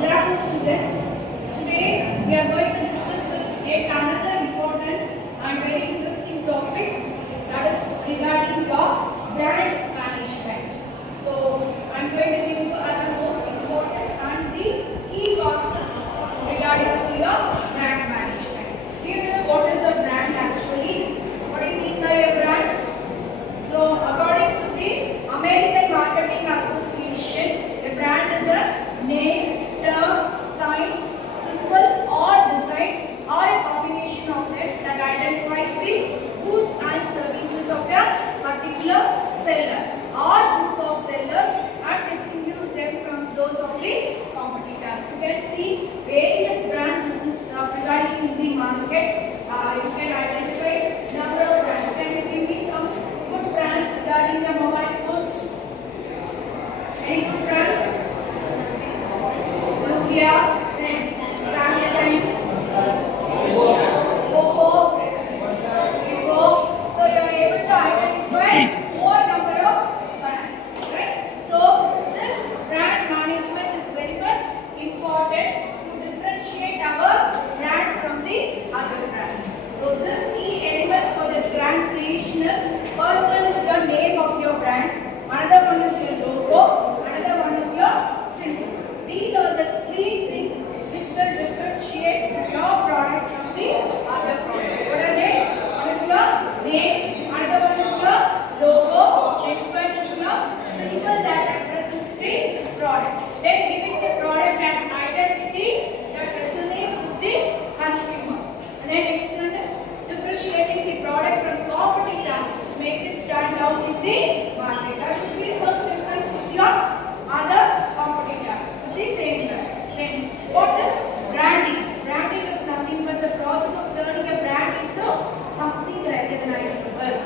Good afternoon, students. Today we are going to discuss with yet another important and very interesting topic, that is regarding your brand management. So I am going to give you the most important and the key concepts regarding to your brand management. Do you know what is a brand actually? What do you mean by a brand? So according to the American Marketing Association, a brand is a name, term, sign, symbol or design or a combination of it that identifies the goods and services of a particular seller or group of sellers and distinguish them from those of the competitors. You can see various brands which is prevailing in the market. You can identify number of brands. Can you give me some good brands regarding the mobile phones? Any good brands? Nokia, then Samsung, Oppo, Vivo. So you are able to identify more number of brands, right? So this brand management is very much important to differentiate our brand from the other brands. So this key elements for the brand creation is, first one is your name of your brand, another one is your logo, another one is your symbol. These are the three things which will differentiate your product from the other products. What are they? One is your name, another one is your logo, next one is your symbol that represents the product. Then giving the product an identity that resonates with the consumers. And then next one is differentiating the product from competitors to make it stand out in the market. There should be some difference with your other competitors at the same time. Then what is branding? Branding is nothing but the process of turning a brand into something recognizable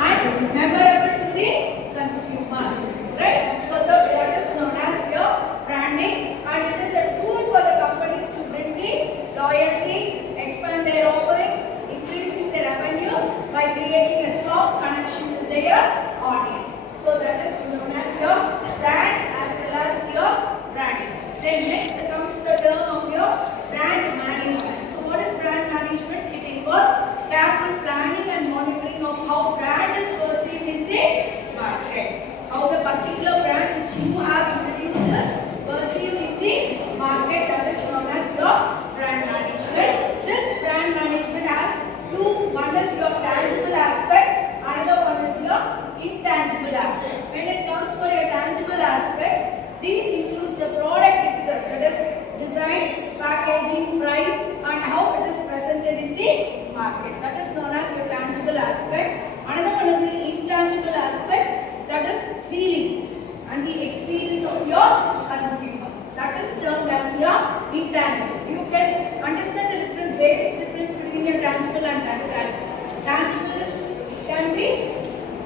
and memorable to the consumers. Right? So what is known as your branding, and it is a tool for the companies to bring the loyalty, expand their offerings, increasing their revenue by creating a strong connection with their audience. So that is known as your brand as well as your branding. Then next comes the term of your brand management. So what is brand management? It involves careful planning and monitoring of how brand is perceived in the market. How the particular brand which you have introduced is perceived in the market, that is known as your brand management. This brand management has two. One is your tangible aspect, another one is your intangible aspect. When it comes for your tangible aspects, these includes the product itself, that is design, packaging, price and how it is presented in the market. That is known as your tangible aspect. Another one is the intangible aspect, that is feeling and the experience of your consumers. That is termed as your intangible. You can understand the different basic difference between your tangible and intangible. Tangible is which can be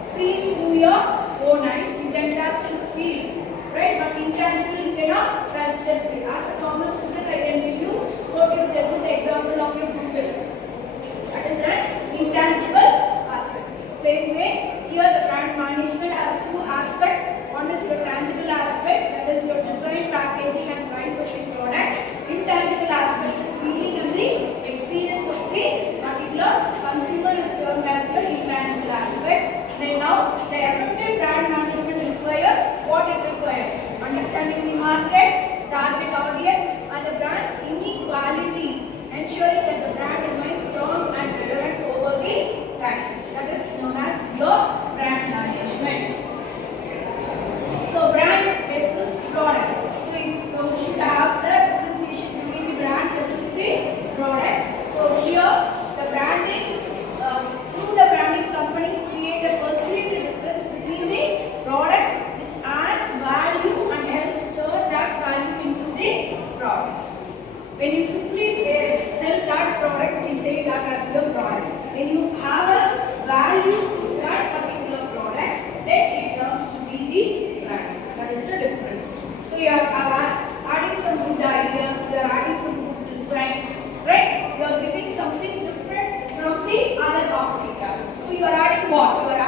seen through your own eyes, you can touch and feel, right? But intangible you cannot touch and feel. As a common student, I can give you, quote you the example of your pupil. That is an intangible asset. Same way, here the brand management has two aspects. One is your tangible aspect, that is your design, packaging and price of the product. Intangible aspect is feeling and the experience of the particular consumer is termed as your intangible aspect. And now the effective brand management requires what it requires: understanding the market, target audience and the brand's unique qualities, ensuring that the brand remains strong and relevant over the time. That is known as your brand management. So brand versus product. So you should have the differentiation between the brand versus the product. So here the branding, through the branding, companies create a perceived difference between the products which adds value and helps turn that value into the products. When you simply sell that product, we say that as your product. When you have a value to that particular product, then it comes to be the brand. That is the difference. So you are adding some good ideas, you are adding some good design, right? You are giving something different from the other competitors. So you are adding what? You are